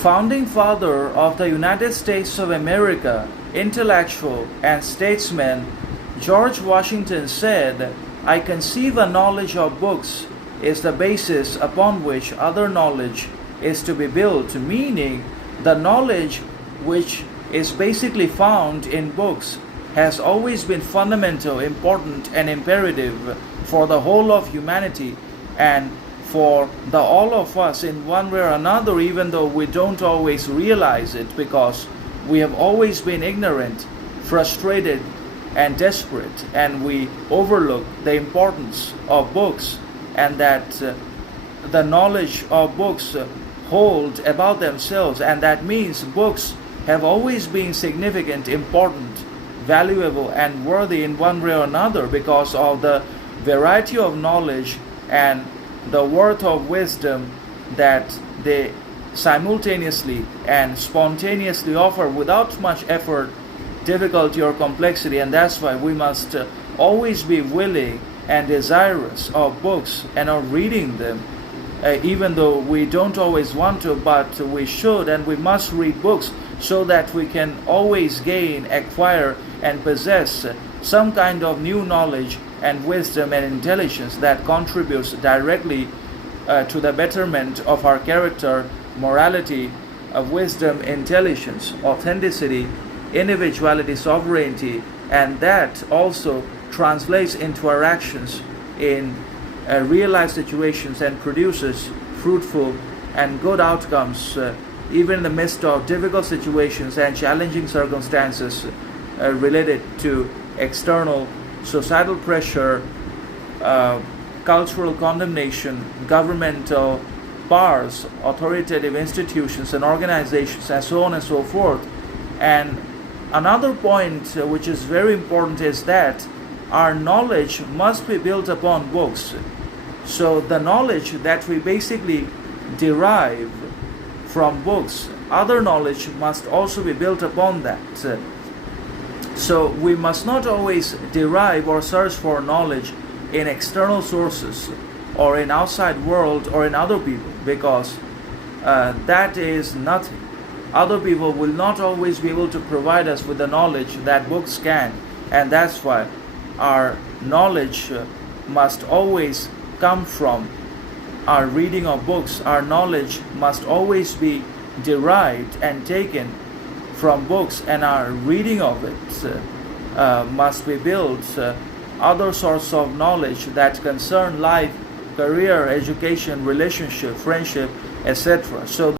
Founding father of the United States of America, intellectual and statesman George Washington said, "I conceive a knowledge of books is the basis upon which other knowledge is to be built," meaning the knowledge which is basically found in books has always been fundamental, important, and imperative for the whole of humanity and for all of us in one way or another, even though we don't always realize it because we have always been ignorant, frustrated, and desperate, and we overlook the importance of books and that the knowledge of books hold about themselves, and that means books have always been significant, important, valuable, and worthy in one way or another because of the variety of knowledge and the worth of wisdom that they simultaneously and spontaneously offer without much effort, difficulty, or complexity. And that's why we must always be willing and desirous of books and of reading them, even though we don't always want to, but we should and we must read books so that we can always gain, acquire, and possess some kind of new knowledge and wisdom and intelligence that contributes directly to the betterment of our character, morality, wisdom, intelligence, authenticity, individuality, sovereignty, and that also translates into our actions in real life situations and produces fruitful and good outcomes even in the midst of difficult situations and challenging circumstances related to external societal pressure, cultural condemnation, governmental powers, authoritative institutions and organizations, and so on and so forth. And another point which is very important is that our knowledge must be built upon books. So the knowledge that we basically derive from books, other knowledge must also be built upon that. So we must not always derive or search for knowledge in external sources or in outside world or in other people, because that is nothing. Other people will not always be able to provide us with the knowledge that books can, and that's why our knowledge must always come from our reading of books. Our knowledge must always be derived and taken from books, and our reading of it must be built other sorts of knowledge that concern life, career, education, relationship, friendship, etc. So